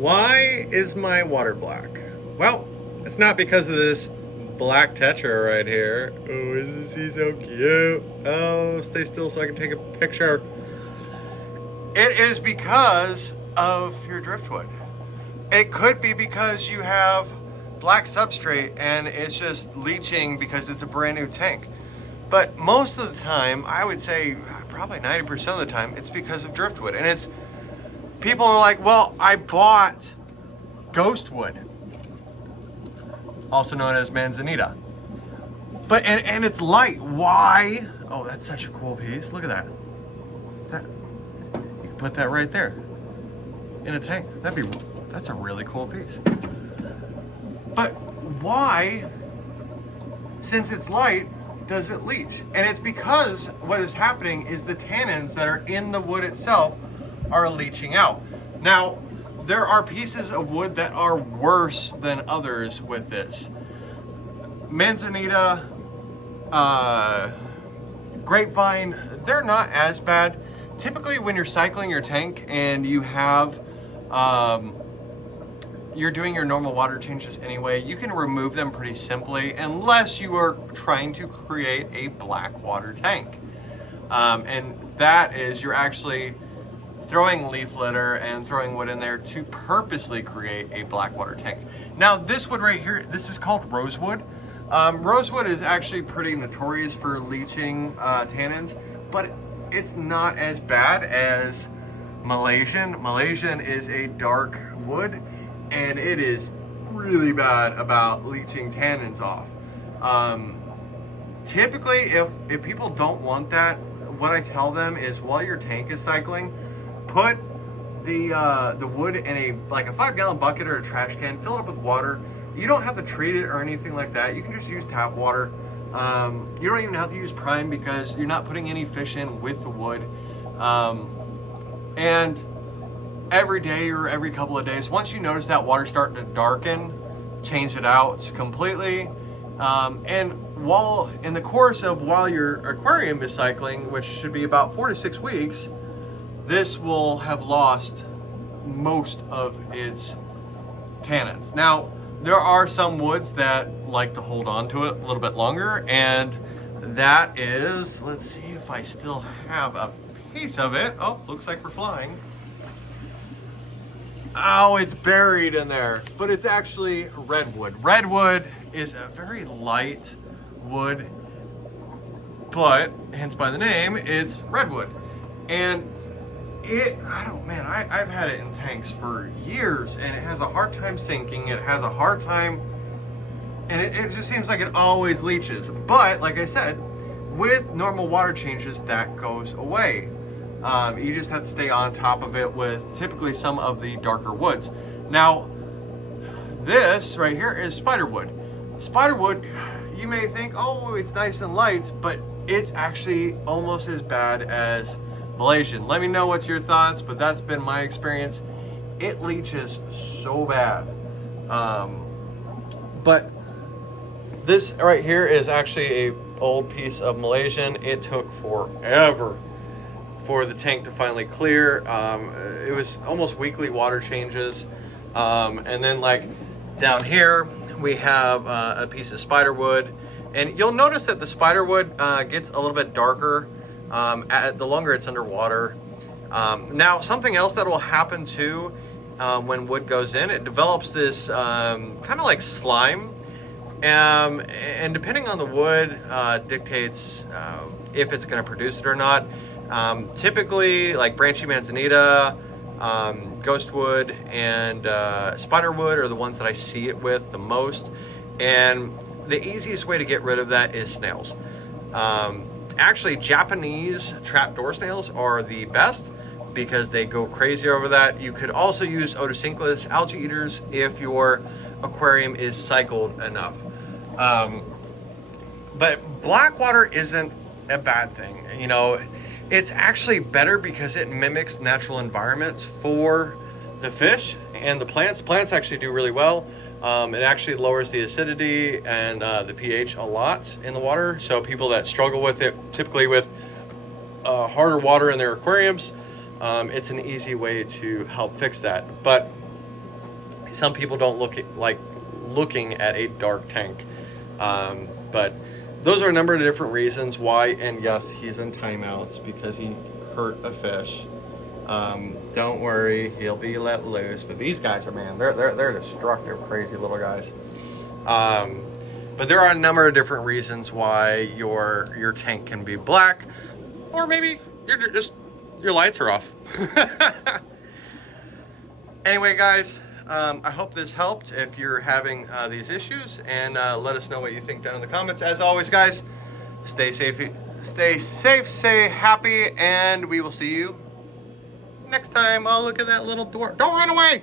Why is my water black? Well, it's not because of this black tetra right here. Oh, isn't he so cute? Oh, stay still so I can take a picture. It is because of your driftwood. It could be because you have black substrate and it's just leaching because it's a brand new tank. But most of the time, I would say probably 90% of the time, it's because of driftwood. And it's, people are like, well, I bought ghostwood, also known as manzanita. But, and it's light. Why? Oh, that's such a cool piece. Look at that. You can put that right there in a tank. That's a really cool piece. But why, since it's light, does it leach? And it's because what is happening is the tannins that are in the wood itself are leaching out. Now, there are pieces of wood that are worse than others with this. Manzanita, grapevine, they're not as bad. Typically when you're cycling your tank and you have, you're doing your normal water changes anyway, you can remove them pretty simply unless you are trying to create a blackwater tank. And that is, you're actually throwing leaf litter and throwing wood in there to purposely create a blackwater tank. Now this wood right here, this is called rosewood. Rosewood is actually pretty notorious for leaching tannins, but it's not as bad as Malaysian. Malaysian is a dark wood, and it is really bad about leaching tannins off. Typically, if people don't want that, what I tell them is while your tank is cycling, put the wood in a 5-gallon bucket or a trash can, fill it up with water. You don't have to treat it or anything like that. You can just use tap water. You don't even have to use prime because you're not putting any fish in with the wood. And every day or every couple of days, once you notice that water starting to darken, change it out completely. And while in the course of while your aquarium is cycling, which should be about 4 to 6 weeks, this will have lost most of its tannins. Now, there are some woods that like to hold on to it a little bit longer, and that is, let's see if I still have a piece of it. Oh, looks like we're flying. Oh, it's buried in there, but it's actually redwood. Redwood is a very light wood, but hence by the name, it's redwood. And I've had it in tanks for years, and it has a hard time sinking. It has a hard time, and it just seems like it always leaches. But like I said, with normal water changes, that goes away. You just have to stay on top of it with typically some of the darker woods. Now, this right here is spiderwood. Spiderwood, you may think, oh, it's nice and light, but it's actually almost as bad as Malaysian. Let me know what's your thoughts, but that's been my experience. It leaches so bad. But this right here is actually a old piece of Malaysian. It took forever for the tank to finally clear. It was almost weekly water changes. And then like down here, we have a piece of spiderwood. And you'll notice that the spiderwood gets a little bit darker the longer it's underwater. Now, something else that will happen too when wood goes in, it develops this kind of like slime. And depending on the wood dictates if it's going to produce it or not. Typically, like branchy manzanita, ghostwood, and spiderwood are the ones that I see it with the most. And the easiest way to get rid of that is snails. Actually, Japanese trapdoor snails are the best because they go crazy over that. You could also use Otocinclus algae eaters if your aquarium is cycled enough. But blackwater isn't a bad thing. You know, it's actually better because it mimics natural environments for the fish and the plants. Plants actually do really well. It actually lowers the acidity and the pH a lot in the water. So people that struggle with it, typically with harder water in their aquariums, it's an easy way to help fix that. But Some people don't like looking at a dark tank, but those are a number of different reasons why. And yes, he's in timeouts because he hurt a fish. Don't worry, he'll be let loose. But these guys are, man, they're destructive, crazy little guys. But there are a number of different reasons why your tank can be black, or maybe your lights are off. Anyway, guys, I hope this helped if you're having these issues, and let us know what you think down in the comments. As always, guys, stay safe, stay happy, and we will see you next time. Oh, look at that little door. Don't run away.